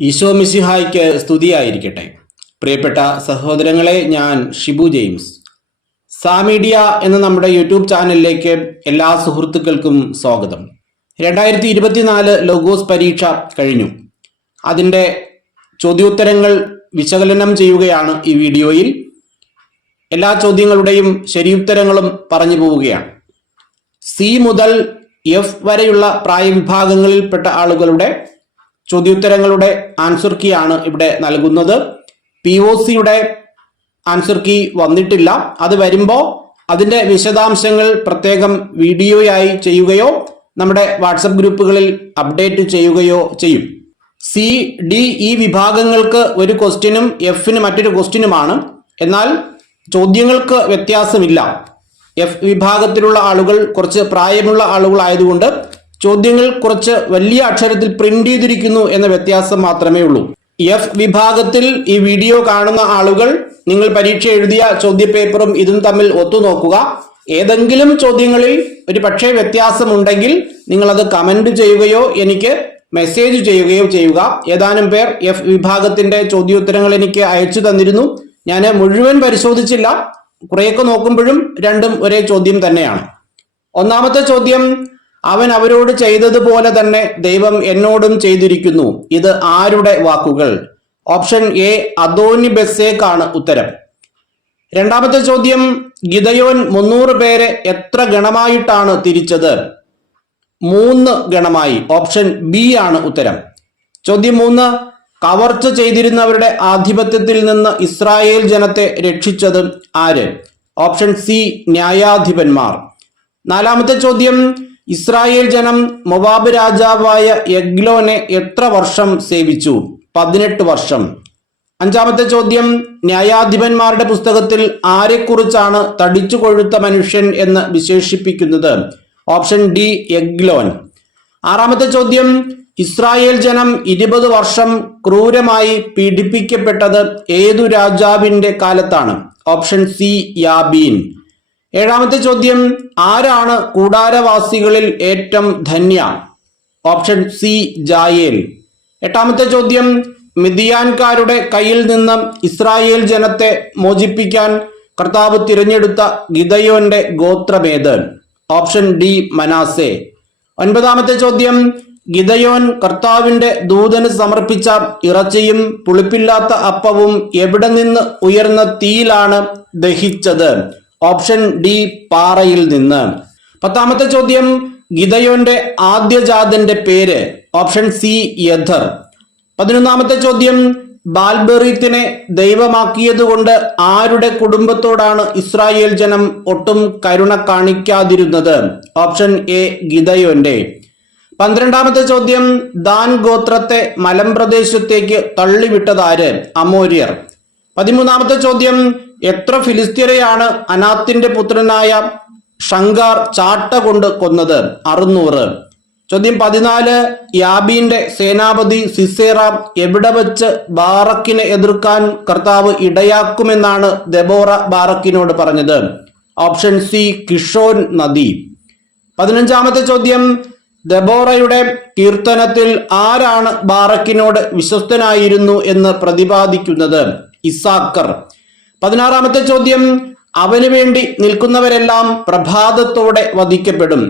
ഈശോ മിശിഹായ്ക്ക് സ്തുതിയായിരിക്കട്ടെ. പ്രിയപ്പെട്ട സഹോദരങ്ങളെ, ഞാൻ ഷിബു ജെയിംസ്. സാമീഡിയ എന്ന നമ്മുടെ യൂട്യൂബ് ചാനലിലേക്ക് എല്ലാ സുഹൃത്തുക്കൾക്കും സ്വാഗതം. 2024 ലോഗോസ് പരീക്ഷ കഴിഞ്ഞു. അതിൻ്റെ ചോദ്യോത്തരങ്ങൾ വിശകലനം ചെയ്യുകയാണ് ഈ വീഡിയോയിൽ. എല്ലാ ചോദ്യങ്ങളുടെയും ശരിയുത്തരങ്ങളും പറഞ്ഞു പോവുകയാണ്. സി മുതൽ എഫ് വരെയുള്ള പ്രായവിഭാഗങ്ങളിൽപ്പെട്ട ആളുകളുടെ ചോദ്യോത്തരങ്ങളുടെ ആൻസർ കീ ആണ് ഇവിടെ നൽകുന്നത്. POCയുടെ ആൻസർ കീ വന്നിട്ടില്ല. അത് വരുമ്പോൾ അതിൻ്റെ വിശദാംശങ്ങൾ പ്രത്യേകം വീഡിയോയായി ചെയ്യുകയോ നമ്മുടെ വാട്സപ്പ് ഗ്രൂപ്പുകളിൽ അപ്ഡേറ്റ് ചെയ്യുകയോ ചെയ്യും. സി, ഡി, ഇ വിഭാഗങ്ങൾക്ക് ഒരു ക്വസ്റ്റ്യനും എഫിന് മറ്റൊരു ക്വസ്റ്റ്യനുമാണ്. എന്നാൽ ചോദ്യങ്ങൾക്ക് വ്യത്യാസമില്ല. എഫ് വിഭാഗത്തിലുള്ള ആളുകൾ കുറച്ച് പ്രായമുള്ള ആളുകളായതുകൊണ്ട് ചോദ്യങ്ങൾ കുറച്ച് വലിയ അക്ഷരത്തിൽ പ്രിന്റ് ചെയ്തിരിക്കുന്നു എന്ന വ്യത്യാസം മാത്രമേ ഉള്ളൂ. എഫ് വിഭാഗത്തിൽ ഈ വീഡിയോ കാണുന്ന ആളുകൾ നിങ്ങൾ പരീക്ഷ എഴുതിയ ചോദ്യപേപ്പറും ഇതും തമ്മിൽ ഒത്തുനോക്കുക. ഏതെങ്കിലും ചോദ്യങ്ങളിൽ ഒരു പക്ഷേ വ്യത്യാസമുണ്ടെങ്കിൽ നിങ്ങളത് കമന്റ് ചെയ്യുകയോ എനിക്ക് മെസ്സേജ് ചെയ്യുകയോ ചെയ്യുക. ഏതാനും പേർ എഫ് വിഭാഗത്തിന്റെ ചോദ്യോത്തരങ്ങൾ എനിക്ക് അയച്ചു തന്നിരുന്നു. ഞാൻ മുഴുവൻ പരിശോധിച്ചില്ല. കുറേയൊക്കെ നോക്കുമ്പോഴും രണ്ടും ഒരേ ചോദ്യം തന്നെയാണ്. ഒന്നാമത്തെ ചോദ്യം, അവൻ അവരോട് ചെയ്തതുപോലെ തന്നെ ദൈവം എന്നോടും ചെയ്തിരിക്കുന്നു. ഇത് ആരുടെ വാക്കുകൾ? ഓപ്ഷൻ എ, അദോനി ബെസേക്കാണ് ഉത്തരം. രണ്ടാമത്തെ ചോദ്യം, ഗിദയോൻ 300 പേരെ എത്ര ഗണമായിട്ടാണ് തിരിച്ചത്? 3 ഗണമായി. ഓപ്ഷൻ ബി ആണ് ഉത്തരം. ചോദ്യം 3, കവർച്ച ചെയ്തിരുന്നവരുടെ ആധിപത്യത്തിൽ നിന്ന് ഇസ്രായേൽ ജനത്തെ രക്ഷിച്ചത് ആര്? ഓപ്ഷൻ സി, ന്യായാധിപന്മാർ. നാലാമത്തെ ചോദ്യം, ഇസ്രായേൽ ജനം മൊവാബ് രാജാവായ എഗ്ലോനെ എത്ര വർഷം സേവിച്ചു? 18 വർഷം. അഞ്ചാമത്തെ ചോദ്യം, ന്യായാധിപന്മാരുടെ പുസ്തകത്തിൽ ആരെക്കുറിച്ചാണ് തടിച്ചു കൊഴുത്ത മനുഷ്യൻ എന്ന് വിശേഷിപ്പിക്കുന്നത്? Option D, Eglon. ആറാമത്തെ ചോദ്യം, ഇസ്രായേൽ ജനം 20 വർഷം ക്രൂരമായി പീഡിപ്പിക്കപ്പെട്ടത് ഏതു രാജാവിന്റെ കാലത്താണ്? ഓപ്ഷൻ സി, യാബീൻ. ഏഴാമത്തെ ചോദ്യം, ആരാണ് കൂടാരവാസികളിൽ ഏറ്റവും ധന്യ? Option C, ജായേൽ. എട്ടാമത്തെ ചോദ്യം, മിദിയാൻകാരുടെ കയ്യിൽ നിന്ന് ഇസ്രായേൽ ജനത്തെ മോചിപ്പിക്കാൻ കർത്താവ് തിരഞ്ഞെടുത്ത ഗിദയോന്റെ ഗോത്രമേത്? ഓപ്ഷൻ ഡി, മനാസെ. ഒൻപതാമത്തെ ചോദ്യം, ഗിദയോൻ കർത്താവിന്റെ ദൂതന് സമർപ്പിച്ച ഇറച്ചിയും പുളിപ്പില്ലാത്ത അപ്പവും എവിടെ നിന്ന് ഉയർന്ന തീയിലാണ് ദഹിച്ചത്? ഓപ്ഷൻ ഡി, പാറയിൽ നിന്ന്. പത്താമത്തെ ചോദ്യം, ഗിദയോന്റെ ആദ്യജാതന്റെ പേര്? Option C, യഥർ. 11ാമത്തെ ചോദ്യം, ബാൽബെറീത്തിനെ ദൈവമാക്കിയതുകൊണ്ട് ആരുടെ കുടുംബത്തോടാണ് ഇസ്രായേൽ ജനം ഒട്ടും കരുണ കാണിക്കാതിരുന്നത്? Option A, ഗിദയോന്റെ. 12ാമത്തെ ചോദ്യം, ദാൻ ഗോത്രത്തെ മലമ്പ്രദേശത്തേക്ക് തള്ളിവിട്ടതാര്? അമോര്യർ. 13ാമത്തെ ചോദ്യം, എത്ര ഫിലിസ്തീനരെയാണ് അനാത്തിന്റെ പുത്രനായ ഷങ്കാർ ചാട്ട കൊണ്ട് കൊന്നത്? 600. ചോദ്യം 14, യാബീന്റെ സേനാപതി സിസേറ എവിടെ വെച്ച് ബാറക്കിനെ എതിർക്കാൻ കർത്താവ് ഇടയാക്കുമെന്നാണ് ദെബോറ ബാറക്കിനോട് പറഞ്ഞത്? ഓപ്ഷൻ സി, കിഷോൻ നദി. 15ാമത്തെ ചോദ്യം, ദെബോറയുടെ കീർത്തനത്തിൽ ആരാണ് ബാറക്കിനോട് വിശ്വസ്തനായിരുന്നു എന്ന് പ്രതിപാദിക്കുന്നത്? ഇസാക്കർ. 16ാമത്തെ ചോദ്യം, അവന് വേണ്ടി നിൽക്കുന്നവരെല്ലാം പ്രഭാതത്തോടെ വധിക്കപ്പെടും.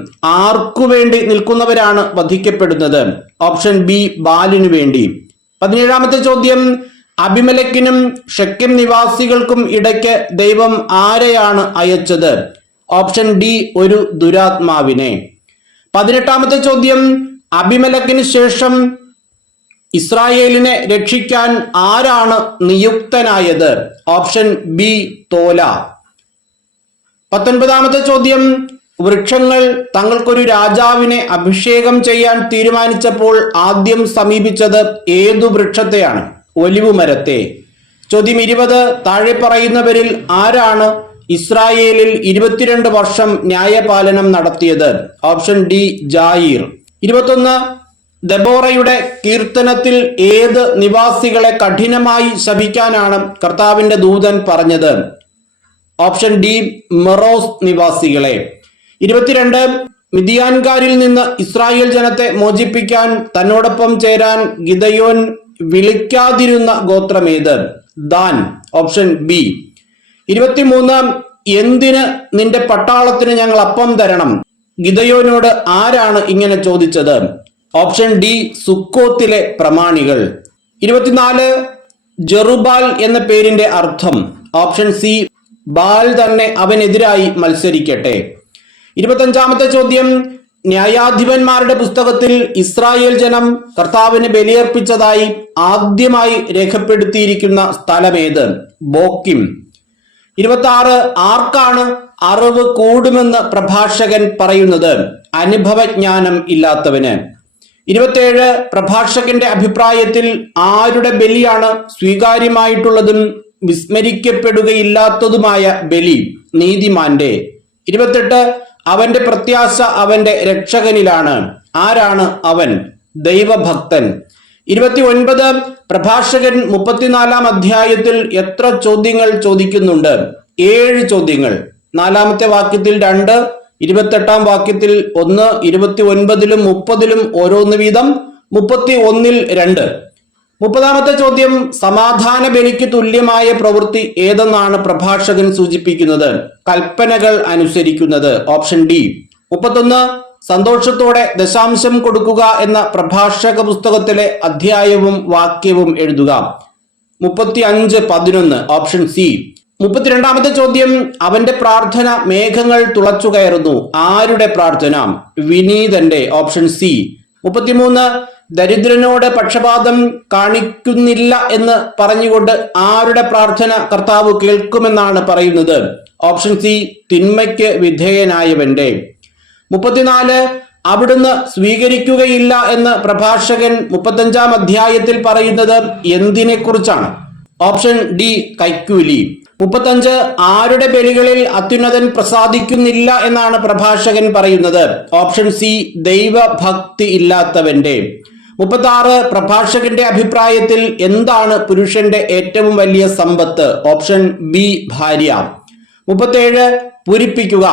ആർക്കു വേണ്ടി നിൽക്കുന്നവരാണ് വധിക്കപ്പെടുന്നത്? ഓപ്ഷൻ ബി, ബാലിനു വേണ്ടി. 17ാമത്തെ ചോദ്യം, അബിമലെക്കിനും ഷെക്കെം നിവാസികൾക്കും ഇടയ്ക്ക് ദൈവം ആരെയാണ് അയച്ചത്? ഓപ്ഷൻ ഡി, ഒരു ദുരാത്മാവിനെ. 18ാമത്തെ ചോദ്യം, അബിമലെക്കിന് ശേഷം ഇസ്രായേലിനെ രക്ഷിക്കാൻ ആരാണ് നിയുക്തനായത്? ഓപ്ഷൻ ബി, തോല. 19ാമത്തെ ചോദ്യം, വൃക്ഷങ്ങൾ തങ്ങൾക്കൊരു രാജാവിനെ അഭിഷേകം ചെയ്യാൻ തീരുമാനിച്ചപ്പോൾ ആദ്യം സമീപിച്ചത് ഏതു വൃക്ഷത്തെയാണ്? ഒലിവ് മരത്തെ. ചോദ്യം 20, താഴെ പറയുന്നവരിൽ ആരാണ് ഇസ്രായേലിൽ 22 വർഷം ന്യായപാലനം നടത്തിയത്? Option D, ജായീർ. 21, ദെബോറയുടെ കീർത്തനത്തിൽ ഏത് നിവാസികളെ കഠിനമായി ശപിക്കാനാണ് കർത്താവിന്റെ ദൂതൻ പറഞ്ഞത്? ഓപ്ഷൻ ഡി, മെറോസ് നിവാസികളെ. 22, മിദിയാൻകാരിൽ നിന്ന് ഇസ്രായേൽ ജനത്തെ മോചിപ്പിക്കാൻ തന്നോടൊപ്പം ചേരാൻ ഗിദയോൻ വിളിക്കാതിരുന്ന ഗോത്രമേത്? ദാൻ. Option B. 23 എന്തിന് നിന്റെ പട്ടാളത്തിന് ഞങ്ങൾ അപ്പം തരണം? ഗിദെയോനോട് ആരാണ് ഇങ്ങനെ ചോദിച്ചത്? Option D. സുക്കോത്തിലെ പ്രമാണികൾ. 24 ജെറുബാൽ എന്ന പേരിന്റെ അർത്ഥം? Option C. ബാൽ തന്നെ അവനെതിരായി മത്സരിക്കട്ടെ. 25 ചോദ്യം, ന്യായാധിപന്മാരുടെ പുസ്തകത്തിൽ ഇസ്രായേൽ ജനം കർത്താവിന് ബലിയർപ്പിച്ചതായി ആദ്യമായി രേഖപ്പെടുത്തിയിരിക്കുന്ന സ്ഥലമേത്? ബോക്കിം. 26 ആർക്കാണ് അറിവ് കൂടുമെന്ന് പ്രഭാഷകൻ പറയുന്നത്? അനുഭവജ്ഞാനം ഇല്ലാത്തവന്. 27 പ്രഭാഷകന്റെ അഭിപ്രായത്തിൽ ആരുടെ ബലിയാണ് സ്വീകാര്യമായിട്ടുള്ളതും വിസ്മരിക്കപ്പെടുകയില്ലാത്തതുമായ ബലി? നീതിമാന്റെ. 28 അവന്റെ പ്രത്യാശ അവന്റെ രക്ഷകനിലാണ്. ആരാണ് അവൻ? ദൈവഭക്തൻ. 29 പ്രഭാഷകൻ 34 അധ്യായത്തിൽ എത്ര ചോദ്യങ്ങൾ ചോദിക്കുന്നുണ്ട്? 7 ചോദ്യങ്ങൾ. 4-ാമത്തെ വാക്യത്തിൽ 2, 28-ാം വാക്യത്തിൽ 1, 29-ലും 30-ലും ഓരോന്ന് വീതം, 31-ൽ 2. 30-ാമത്തെ ചോദ്യം, സമാധാന ബലിക്ക് തുല്യമായ പ്രവൃത്തി ഏതെന്നാണ് പ്രഭാഷകൻ സൂചിപ്പിക്കുന്നത്? കൽപ്പനകൾ അനുസരിക്കുന്നത്. Option D. 31 സന്തോഷത്തോടെ ദശാംശം കൊടുക്കുക എന്ന പ്രഭാഷക പുസ്തകത്തിലെ അധ്യായവും വാക്യവും എഴുതുക. 35:11 ഓപ്ഷൻ സി. 32-ാമത്തെ ചോദ്യം, അവന്റെ പ്രാർത്ഥന മേഘങ്ങൾ തുളച്ചു കയറുന്നു. ആരുടെ പ്രാർത്ഥന? വിനീതന്റെ. Option C. 33 ദരിദ്രനോട് പക്ഷപാതം കാണിക്കുന്നില്ല എന്ന് പറഞ്ഞുകൊണ്ട് ആരുടെ പ്രാർത്ഥന കർത്താവ് കേൾക്കുമെന്നാണ് പറയുന്നത്? Option C. തിന്മയ്ക്ക് വിധേയനായവന്റെ. 34 അവിടുന്ന് സ്വീകരിക്കുകയില്ല എന്ന് പ്രഭാഷകൻ 35-ാം അധ്യായത്തിൽ പറയുന്നത് എന്തിനെ കുറിച്ചാണ്? Option D. കൈക്കൂലി. 35 ആരുടെ ബലികളിൽ അത്യുന്നതൻ പ്രസാദിക്കുന്നില്ല എന്നാണ് പ്രഭാഷകൻ പറയുന്നത്? Option C. ദൈവഭക്തി ഇല്ലാത്തവന്റെ. 36 പ്രഭാഷകന്റെ അഭിപ്രായത്തിൽ എന്താണ് പുരുഷന്റെ ഏറ്റവും വലിയ സമ്പത്ത്? Option B. ഭാര്യ. 37 പൂരിപ്പിക്കുക.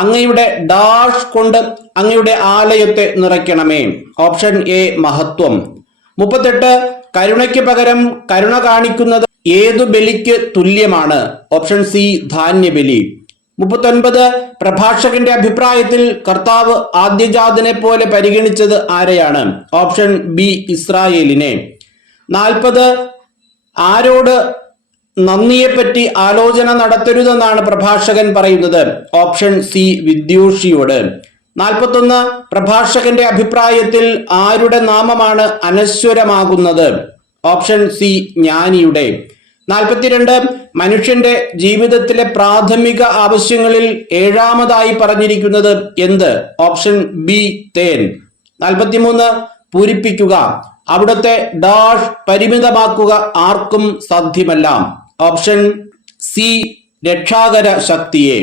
അങ്ങയുടെ ഡാഷ് കൊണ്ട് അങ്ങയുടെ ആലയത്തെ നിറയ്ക്കണമേ. Option A. മഹത്വം. 38 കരുണയ്ക്ക് പകരം കരുണ കാണിക്കുന്നത് ഏതു ബലിക്ക് തുല്യമാണ്? Option C. ധാന്യബലി. 39 പ്രഭാഷകന്റെ അഭിപ്രായത്തിൽ കർത്താവ് ആദ്യജാതനെ പോലെ പരിഗണിച്ചത് ആരെയാണ്? Option B. ഇസ്രായേലിനെ. 40 ആരോട് നന്ദിയെപ്പറ്റി ആലോചന നടത്തരുതെന്നാണ് പ്രഭാഷകൻ പറയുന്നത്? Option C. വിദ്വേഷിയോട്. 41 പ്രഭാഷകന്റെ അഭിപ്രായത്തിൽ ആരുടെ നാമമാണ് അനശ്വരമാകുന്നത്? Option C. ജ്ഞാനിയുടെ. 42 മനുഷ്യന്റെ ജീവിതത്തിലെ പ്രാഥമിക ആവശ്യങ്ങളിൽ 7-ാമതായി പറഞ്ഞിരിക്കുന്നത് എന്ത്? Option B. തേൻ. 43 പൂരിപ്പിക്കുക. അവിടുത്തെ ഡാഷ് പരിമിതമാക്കുക ആർക്കും സാധ്യമല്ല. Option C. രക്ഷാകര ശക്തിയെ.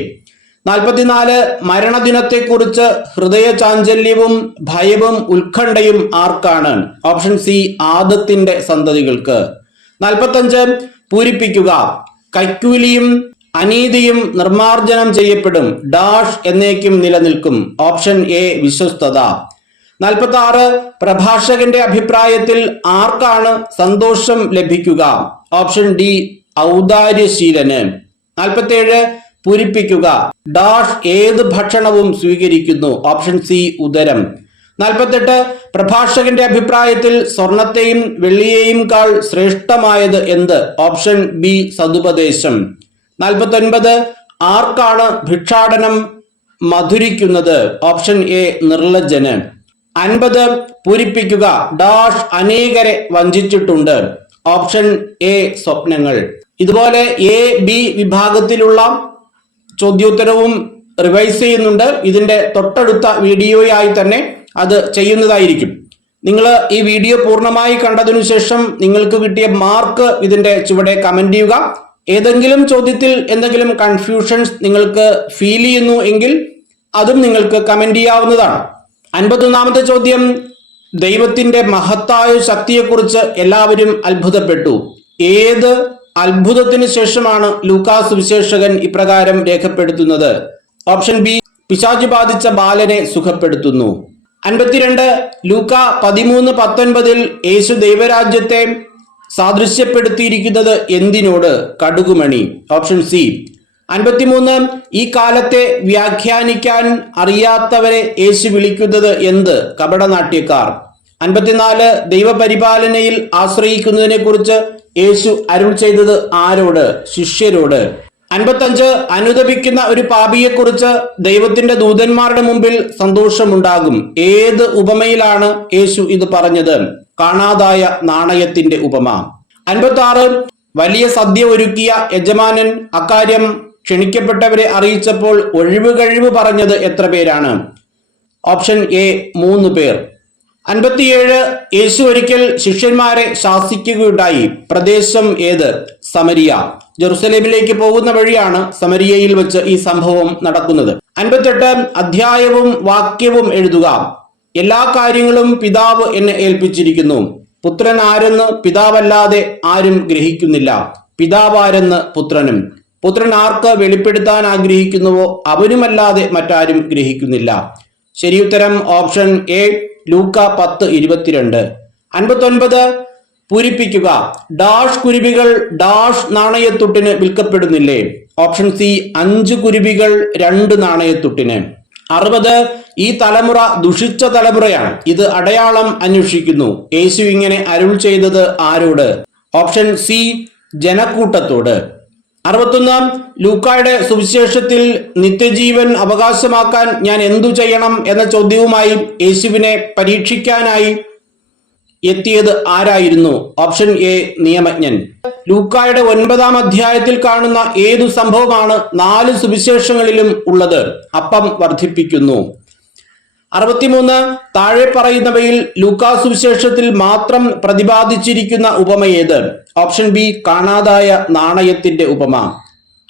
44 മരണദിനത്തെക്കുറിച്ച് ഹൃദയ ചാഞ്ചല്യവും ഭയവും ഉത്കണ്ഠയും ആർക്കാണ്? Option C. ആദത്തിന്റെ സന്തതികൾക്ക്. 45 പൂരിപ്പിക്കുക. കൈക്കൂലിയും അനീതിയും നിർമാർജനം ചെയ്യപ്പെടും. ഡാഷ് എന്നേക്കും നിലനിൽക്കും. Option A. വിശ്വസ്തത. 46 പ്രഭാഷകന്റെ അഭിപ്രായത്തിൽ ആർക്കാണ് സന്തോഷം ലഭിക്കുക? Option D. ഔദാര്യശീലന്. 47 പൂരിപ്പിക്കുക. ഡാഷ് ഏത് ഭക്ഷണവും സ്വീകരിക്കുന്നു? Option C. ഉദരം. 48 പ്രഭാഷകന്റെ അഭിപ്രായത്തിൽ സ്വർണത്തെയും വെള്ളിയെയും കാൾ ശ്രേഷ്ഠമായത് എന്ത്? Option B. സതുപദേശം. 49 ആർക്കാണ് ഭിക്ഷാടനം മധുരിക്കുന്നത്? Option A. നിർലജ്ജന്. 50 പൂരിപ്പിക്കുക. ഡാഷ് അനേകരെ വഞ്ചിച്ചിട്ടുണ്ട്. Option A. സ്വപ്നങ്ങൾ. ഇതുപോലെ എ, ബി വിഭാഗത്തിലുള്ള ചോദ്യോത്തരവും റിവൈസ് ചെയ്യുന്നുണ്ട്. ഇതിന്റെ തൊട്ടടുത്ത വീഡിയോയായി തന്നെ അത് ചെയ്യുന്നതായിരിക്കും. നിങ്ങൾ ഈ വീഡിയോ പൂർണ്ണമായി കണ്ടതിനു ശേഷം നിങ്ങൾക്ക് കിട്ടിയ മാർക്ക് ഇതിന്റെ ചുവടെ കമന്റ് ചെയ്യുക. ഏതെങ്കിലും ചോദ്യത്തിൽ എന്തെങ്കിലും കൺഫ്യൂഷൻസ് നിങ്ങൾക്ക് ഫീൽ ചെയ്യുന്നു എങ്കിൽ അതും നിങ്ങൾക്ക് കമന്റ് ചെയ്യാവുന്നതാണ്. 51-ാമത്തെ ചോദ്യം, ദൈവത്തിന്റെ മഹത്തായ ശക്തിയെക്കുറിച്ച് എല്ലാവരും അത്ഭുതപ്പെട്ടു. ഏത് അത്ഭുതത്തിന് ശേഷമാണ് ലൂക്കാസ് സുവിശേഷകൻ ഇപ്രകാരം രേഖപ്പെടുത്തുന്നത്? Option B. പിശാച് ബാധിച്ച ബാലനെ സുഖപ്പെടുത്തുന്നു. 52 ലൂക്ക 13:19 യേശു ദൈവരാജ്യത്തെ സാദൃശ്യപ്പെടുത്തിയിരിക്കുന്നത് എന്തിനോട്? കടുകുമണി. Option C. 53 ഈ കാലത്തെ വ്യാഖ്യാനിക്കാൻ അറിയാത്തവരെ യേശു വിളിക്കുന്നത് എന്ത്? കപടനാട്യക്കാർ. 54 ദൈവപരിപാലനയിൽ ആശ്രയിക്കുന്നതിനെ കുറിച്ച് യേശു അരുൾ ചെയ്തത് ആരോട്? ശിഷ്യരോട്. 55 അനുതപിക്കുന്ന ഒരു പാപിയെക്കുറിച്ച് ദൈവത്തിന്റെ ദൂതന്മാരുടെ മുമ്പിൽ സന്തോഷമുണ്ടാകും. ഏത് ഉപമയിലാണ് യേശു ഇത് പറഞ്ഞത്? കാണാതായ നാണയത്തിന്റെ ഉപമ. 56 വലിയ സദ്യ ഒരുക്കിയ യജമാനൻ അക്കാര്യം ക്ഷണിക്കപ്പെട്ടവരെ അറിയിച്ചപ്പോൾ ഒഴിവുകഴിവ് പറഞ്ഞത് എത്ര പേരാണ്? ഓപ്ഷൻ എ 3 പേർ. 57 യേശു ഒരിക്കൽ ശിഷ്യന്മാരെ ശാസിക്കുകയുണ്ടായി. പ്രദേശം ഏത്? സമരിയ. ജെറുസലേമിലേക്ക് പോകുന്ന വഴിയാണ് സമരിയയിൽ വെച്ച് ഈ സംഭവം നടക്കുന്നത്. 58 അധ്യായവും വാക്യവും എഴുതുക. എല്ലാ കാര്യങ്ങളും പിതാവ് എന്നെ ഏൽപ്പിച്ചിരിക്കുന്നു. പുത്രൻ ആരെന്ന് പിതാവല്ലാതെ ആരും ഗ്രഹിക്കുന്നില്ല, പിതാവാരെന്ന് പുത്രനും. പുത്രൻ ആർക്ക് വെളിപ്പെടുത്താൻ ആഗ്രഹിക്കുന്നുവോ അവനുമല്ലാതെ മറ്റാരും ഗ്രഹിക്കുന്നില്ല. ശരിയുത്തരം ഓപ്ഷൻ എ ലൂക്ക 10:22. 59 പൂരിപ്പിക്കുക. ഡാഷ് കുരുവികൾ ഡാഷ് നാണയത്തുട്ടിന് വിൽക്കപ്പെടുന്നില്ലേ? ഓപ്ഷൻ സി 5 കുരുവികൾ 2 നാണയത്തുട്ടിന്. 60 ഈ തലമുറ ദുഷിച്ച തലമുറയാണ്, ഇത് അടയാളം അന്വേഷിക്കുന്നു. യേശു ഇങ്ങനെ അരുൾ ചെയ്തത് ആരോട്? Option C ജനക്കൂട്ടത്തോട്. 61 ലൂക്കായുടെ സുവിശേഷത്തിൽ നിത്യജീവൻ അവകാശമാക്കാൻ ഞാൻ എന്തു ചെയ്യണം എന്ന ചോദ്യവുമായി യേശുവിനെ പരീക്ഷിക്കാനായി എത്തിയത് ആരായിരുന്നു? ഓപ്ഷൻ എ നിയമജ്ഞൻ. ലൂക്കായുടെ 9 അധ്യായത്തിൽ കാണുന്ന ഏതു സംഭവമാണ് 4 സുവിശേഷങ്ങളിലും ഉള്ളത്? അപ്പം വർദ്ധിപ്പിക്കുന്നു. 63 താഴെ പറയുന്നവയിൽ ലൂക്കാ സുവിശേഷത്തിൽ മാത്രം പ്രതിപാദിച്ചിരിക്കുന്ന ഉപമ ഏത്? ഓപ്ഷൻ ബി കാണാതായ നാണയത്തിന്റെ ഉപമ.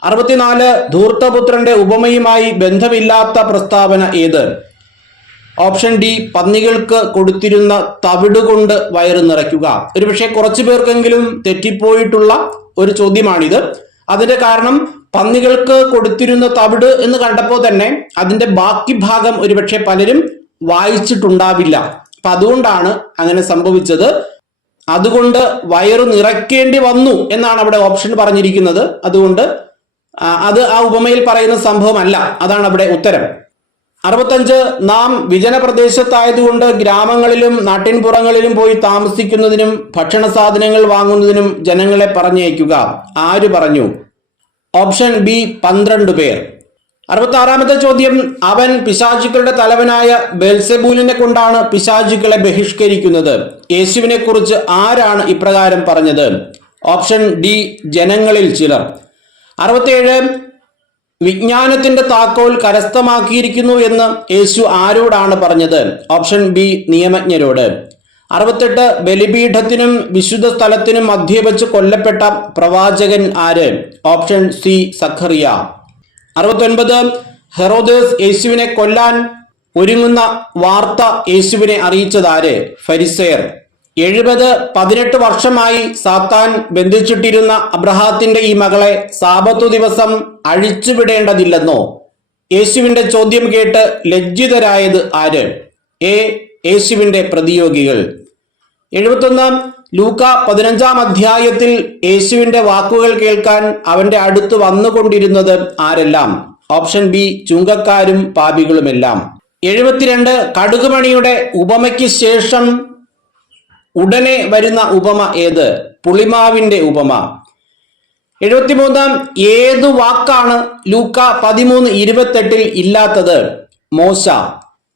64 ധൂർത്തപുത്രന്റെ ഉപമയുമായി ബന്ധമില്ലാത്ത പ്രസ്താവന ഏത്? ഓപ്ഷൻ ഡി പന്നികൾക്ക് കൊടുത്തിരുന്ന തവിട് കൊണ്ട് വയറ് നിറയ്ക്കുക. ഒരുപക്ഷെ കുറച്ചു പേർക്കെങ്കിലും തെറ്റിപ്പോയിട്ടുള്ള ഒരു ചോദ്യമാണിത്. അതിന്റെ കാരണം പന്നികൾക്ക് കൊടുത്തിരുന്ന തവിട് എന്ന് കണ്ടപ്പോൾ തന്നെ അതിന്റെ ബാക്കി ഭാഗം ഒരുപക്ഷെ പലരും വായിച്ചിട്ടുണ്ടാവില്ല. അപ്പൊ അതുകൊണ്ടാണ് അങ്ങനെ സംഭവിച്ചത്. അതുകൊണ്ട് വയറ് നിറയ്ക്കേണ്ടി വന്നു എന്നാണ് അവിടെ ഓപ്ഷൻ പറഞ്ഞിരിക്കുന്നത്. അതുകൊണ്ട് അത് ആ ഉപമയിൽ പറയുന്ന സംഭവമല്ല. അതാണ് അവിടെ ഉത്തരം. 65 നാം വിജന പ്രദേശത്തായതുകൊണ്ട് ഗ്രാമങ്ങളിലും നാട്ടിൻപുറങ്ങളിലും പോയി താമസിക്കുന്നതിനും ഭക്ഷണ സാധനങ്ങൾ വാങ്ങുന്നതിനും ജനങ്ങളെ പറഞ്ഞയക്കുക. ആര് പറഞ്ഞു? ഓപ്ഷൻ ബി 12 പേർ. 66 ചോദ്യം അവൻ പിശാചുക്കളുടെ തലവനായ ബെൽസെബൂലിനെ കൊണ്ടാണ് പിശാചുക്കളെ ബഹിഷ്കരിക്കുന്നത്. യേശുവിനെ കുറിച്ച് ആരാണ് ഇപ്രകാരം പറഞ്ഞത്? ഓപ്ഷൻ ഡി ജനങ്ങളിൽ ചിലർ. 67 വിജ്ഞാനത്തിന്റെ താക്കോൽ കരസ്ഥമാക്കിയിരിക്കുന്നു എന്ന് യേശു ആരോടാണ് പറഞ്ഞത്? Option B നിയമജ്ഞരോട്. 68 ബലിപീഠത്തിനും വിശുദ്ധ സ്ഥലത്തിനും മധ്യേ വെച്ച് കൊല്ലപ്പെട്ട പ്രവാചകൻ ആര്? Option C Zacharia. 69 ഹെറോദേസ് യേശുവിനെ കൊല്ലാൻ ഒരുങ്ങുന്ന വാർത്ത യേശുവിനെ അറിയിച്ചതാര്? ഫരിസേയർ. 70 18 വർഷമായി സാത്താൻ ബന്ധിച്ചിട്ടിരുന്ന അബ്രഹാത്തിന്റെ ഈ മകളെ സാബത്തു ദിവസം അഴിച്ചുവിടേണ്ടതില്ലെന്നോ? യേശുവിന്റെ ചോദ്യം കേട്ട് ലജ്ജിതരായത് ആര്? എ യേശുവിന്റെ പ്രതിയോഗികൾ. 71 ലൂക്ക 15 അധ്യായത്തിൽ യേശുവിന്റെ വാക്കുകൾ കേൾക്കാൻ അവന്റെ അടുത്ത് വന്നുകൊണ്ടിരുന്നത് ആരെല്ലാം? Option B ചുങ്കക്കാരും പാപികളുമെല്ലാം. 72 കടുകുമണിയുടെ ഉപമയ്ക്ക് ശേഷം ഉടനെ വരുന്ന ഉപമ ഏത്? പുളിമാവിന്റെ ഉപമ. 73 ഏതു വാക്കാണ് ലൂക്ക 13:28 ഇല്ലാത്തത്? മോശ.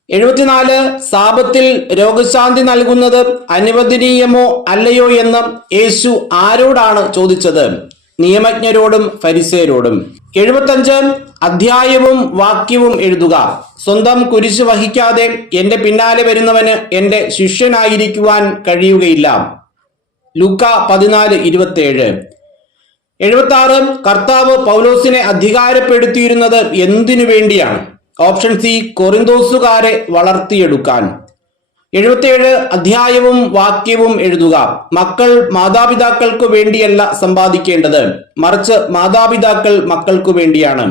74 സാപത്തിൽ രോഗശാന്തി നൽകുന്നത് അനുവദനീയമോ അല്ലയോ എന്ന് യേശു ആരോടാണ് ചോദിച്ചത്? നിയമജ്ഞരോടും ഫരിസേയരോടും. 75 അധ്യായവും വാക്യവും എഴുതുക. സ്വന്തം കുരിശ് വഹിക്കാതെ എന്റെ പിന്നാലെ വരുന്നവന് എന്റെ ശിഷ്യനായിരിക്കുവാൻ കഴിയുകയില്ല. ലൂക്ക 14:27. 76 കർത്താവ് പൗലോസിനെ അധികാരപ്പെടുത്തിയിരുന്നത് എന്തിനു വേണ്ടിയാണ്? ഓപ്ഷൻ സി കൊറിന്തോസുകാരെ വളർത്തിയെടുക്കാൻ. 77 അധ്യായവും വാക്യവും എഴുതുക. മക്കൾ മാതാപിതാക്കൾക്ക് വേണ്ടിയല്ല സമ്പാദിക്കേണ്ടത്, മറിച്ച് മാതാപിതാക്കൾ മക്കൾക്കു വേണ്ടിയാണ്.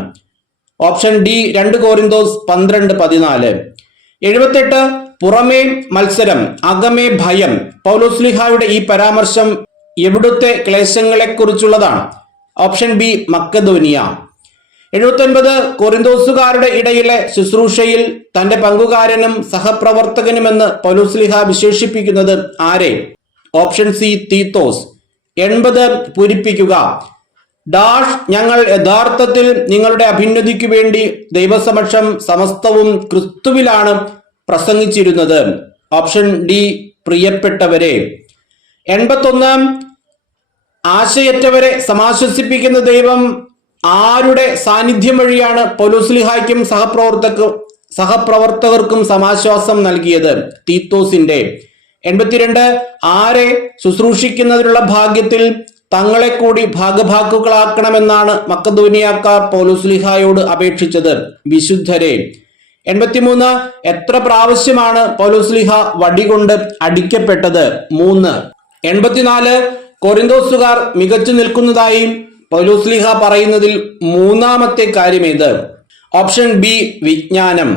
Option D 2 കൊറിന്തോസ് 12:14. 78 പുറമേ മത്സരം അകമേ ഭയം. പൗലോസ്ലിഹായുടെ ഈ പരാമർശം എവിടുത്തെ ക്ലേശങ്ങളെക്കുറിച്ചുള്ളതാണ്? Option B മക്കദോനിയ. 79 കൊറിന്തോസുകാരുടെ ഇടയിലെ ശുശ്രൂഷയിൽ തന്റെ പങ്കുകാരനും സഹപ്രവർത്തകനുമെന്ന് പൗലോസ്ലീഹ വിശേഷിപ്പിക്കുന്നത് ആരെ? Option C Titus. 80 പൂരിപ്പിക്കുക. ഡാഷ് ഞങ്ങൾ യഥാർത്ഥത്തിൽ നിങ്ങളുടെ അഭ്യുന്നതിക്കു വേണ്ടി ദൈവസമക്ഷം സമസ്തവും ക്രിസ്തുവിലാണ് പ്രസംഗിച്ചിരുന്നത്. ഓപ്ഷൻ ഡി പ്രിയപ്പെട്ടവരെ. 81 ആശയറ്റവരെ സമാശ്വസിപ്പിക്കുന്ന ദൈവം ആരുടെ സാന്നിധ്യം വഴിയാണ് പൗലോസ്ലീഹായ്ക്കും സഹപ്രവർത്തകർക്കും സമാശ്വാസം നൽകിയത്? തീത്തോസിന്റെ. 82 ആരെ ശുശ്രൂഷിക്കുന്നതിനുള്ള ഭാഗ്യത്തിൽ തങ്ങളെ കൂടി ഭാഗഭാക്കുകളാക്കണമെന്നാണ് മക്കദോനിയക്കാർ പൗലോസ്ലീഹായോട് അപേക്ഷിച്ചത്? വിശുദ്ധരെ. 83 എത്ര പ്രാവശ്യമാണ് പൗലോസ്ലീഹ വടികൊണ്ട് അടിക്കപ്പെട്ടത്? 3. 84 കൊറിന്തോസുകാർ മികച്ചു നിൽക്കുന്നതായി പൗലോസ്ലീഹ പറയുന്നതിൽ മൂന്നാമത്തെ കാര്യമേത്? ഓപ്ഷൻ ബി വിജ്ഞാനം.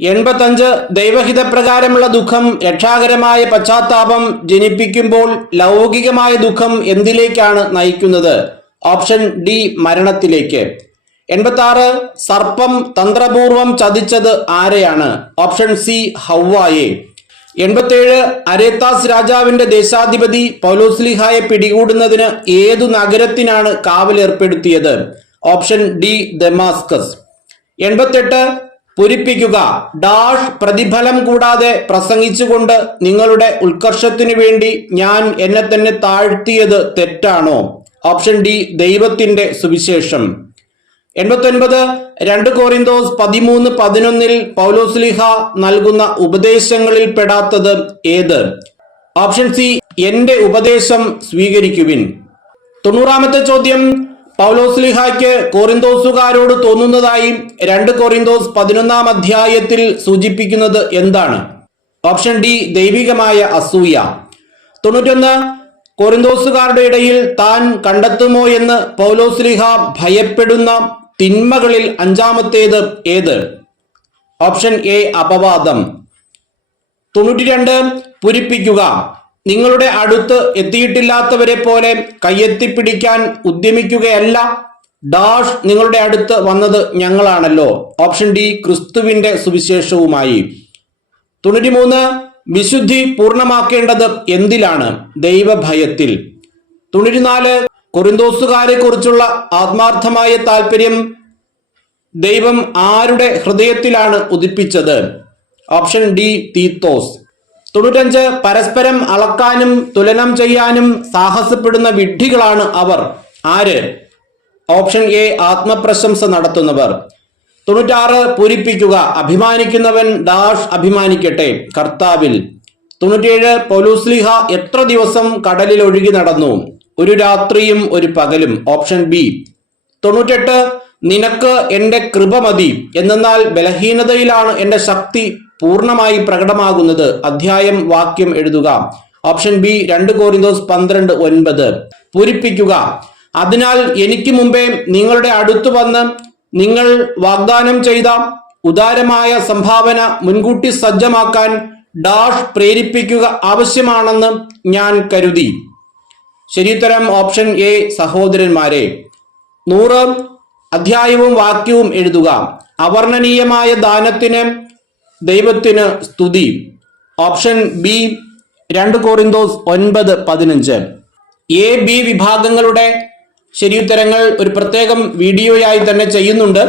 85 ദൈവഹിതപ്രകാരമുള്ള ദുഃഖം രക്ഷാകരമായ പശ്ചാത്താപം ജനിപ്പിക്കുമ്പോൾ ലൗകികമായ ദുഃഖം എന്തിലേക്കാണ് നയിക്കുന്നത്? ഓപ്ഷൻ ഡി മരണത്തിലേക്ക്. 86 സർപ്പം തന്ത്രപൂർവം ചതിച്ചത് ആരെയാണ്? Option C ഹവ്വായെ. 87 അരേത്താസ് രാജാവിന്റെ ദേശാധിപതി പൗലോസ്ലീഹായെ പിടികൂടുന്നതിന് ഏതു നഗരത്തിനാണ് കാവലേർപ്പെടുത്തിയത്? Option D Damascus. 88 പൂരിപ്പിക്കുക. ഡാഷ് പ്രതിഫലം കൂടാതെ പ്രസംഗിച്ചുകൊണ്ട് നിങ്ങളുടെ ഉത്കർഷത്തിനു വേണ്ടി ഞാൻ എന്നെ തന്നെ താഴ്ത്തിയത് തെറ്റാണോ? ഓപ്ഷൻ ഡി ദൈവത്തിന്റെ സുവിശേഷം. 89 2 കൊറിന്തോസ് 13:11 പൗലോസ്ലീഹ നൽകുന്ന ഉപദേശങ്ങളിൽ പെടാത്തത് ഏത്? ഓപ്ഷൻ സി എന്റെ ഉപദേശം സ്വീകരിക്കുവിൻ. 90ാമത്തെ ചോദ്യം പൗലോസ്ലീഹായ്ക്ക് കൊറിന്തോസുകാരോട് തോന്നുന്നതായി 2 കൊറിന്തോസ് 11-ാം അധ്യായത്തിൽ സൂചിപ്പിക്കുന്നത് എന്താണ്? ഓപ്ഷൻ ഡി ദൈവികമായ അസൂയ. 91 കൊറിന്തോസുകാരുടെ ഇടയിൽ താൻ കണ്ടെത്തുമോ എന്ന് പൗലോസ്ലീഹ ഭയപ്പെടുന്ന തിന്മകളിൽ 5-ാമത്തേത് ഏത്? ഓപ്ഷൻ എ അപവാദം. 92 പൂരിപ്പിക്കുക. നിങ്ങളുടെ അടുത്ത് എത്തിയിട്ടില്ലാത്തവരെ പോലെ കയ്യെത്തിപ്പിടിക്കാൻ ഉദ്യമിക്കുകയല്ല. ഡാഷ് നിങ്ങളുടെ അടുത്ത് വന്നത് ഞങ്ങളാണല്ലോ. ഓപ്ഷൻ ഡി ക്രിസ്തുവിന്റെ സുവിശേഷവുമായി. 93 വിശുദ്ധി പൂർണ്ണമാക്കേണ്ടത് എന്തിലാണ്? ദൈവഭയത്തിൽ. 94 കൊറിന്തോസുകാരെ കുറിച്ചുള്ള ആത്മാർത്ഥമായ താല്പര്യം ദൈവം ആരുടെ ഹൃദയത്തിലാണ് ഉദിപ്പിച്ചത്? ഓപ്ഷൻ ഡി തീത്തോസ്. 95 പരസ്പരം അളക്കാനും തുലനം ചെയ്യാനും സാഹസപ്പെടുന്ന വിഡ്ഢികളാണ് അവർ. ആര്? ഓപ്ഷൻ എ ആത്മപ്രശംസ നടത്തുന്നവർ. 96 പൂരിപ്പിക്കുക. അഭിമാനിക്കുന്നവൻ ഡാഷ് അഭിമാനിക്കട്ടെ കർത്താവിൽ. 97 പൗലോസ്ലീഹ എത്ര ദിവസം കടലിൽ ഒഴുകി നടന്നു? ഒരു രാത്രിയും ഒരു പകലും. Option B. 98 നിനക്ക് എന്റെ കൃപ മതി, എന്നാൽ ബലഹീനതയിലാണ് എന്റെ ശക്തി പൂർണ്ണമായി പ്രകടമാകുന്നത്. അധ്യായം വാക്യം എഴുതുക. ഓപ്ഷൻ ബി 2 കൊറിന്തോസ് 12:9 പൂരിപ്പിക്കുക. അതിനാൽ എനിക്ക് മുമ്പേ നിങ്ങളുടെ അടുത്തു വന്ന് നിങ്ങൾ വാഗ്ദാനം ചെയ്ത ഉദാരമായ സംഭാവന മുൻകൂട്ടി സജ്ജമാക്കാൻ ഡാഷ് പ്രേരിപ്പിക്കുക ആവശ്യമാണെന്ന് ഞാൻ കരുതി. ശരിയുത്തരം ഓപ്ഷൻ എ സഹോദരന്മാരെ. 100 അധ്യായവും വാക്യവും എഴുതുക. അവർണ്ണനീയമായ ദാനത്തിന് ദൈവത്തിന് സ്തുതി. Option B 2 കൊറിന്തോസ് 9:15. എ ബി വിഭാഗങ്ങളുടെ ശരിയുത്തരങ്ങൾ ഒരു പ്രത്യേകം വീഡിയോയായി തന്നെ ചെയ്യുന്നുണ്ട്.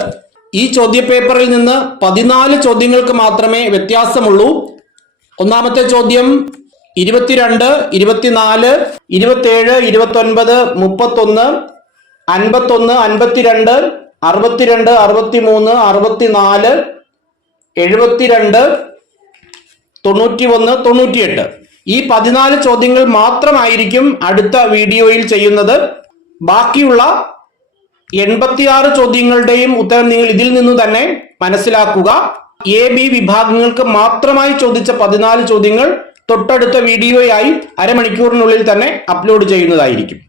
ഈ ചോദ്യപേപ്പറിൽ നിന്ന് 14 ചോദ്യങ്ങൾക്ക് മാത്രമേ വ്യത്യാസമുള്ളൂ. ഒന്നാമത്തെ ചോദ്യം 22, 24, 27, 29, 31, 51, 52, 62, 63, 64, 72, 91, 98 ഈ 14 ചോദ്യങ്ങൾ മാത്രമായിരിക്കും അടുത്ത വീഡിയോയിൽ ചെയ്യുന്നത്. ബാക്കിയുള്ള 86 ചോദ്യങ്ങളുടെയും ഉത്തരം നിങ്ങൾ ഇതിൽ നിന്ന് തന്നെ മനസ്സിലാക്കുക. എ ബി വിഭാഗങ്ങൾക്ക് മാത്രമായി ചോദിച്ച 14 ചോദ്യങ്ങൾ തൊട്ടടുത്ത വീഡിയോയായി അരമണിക്കൂറിനുള്ളിൽ തന്നെ അപ്ലോഡ് ചെയ്യുന്നതായിരിക്കും.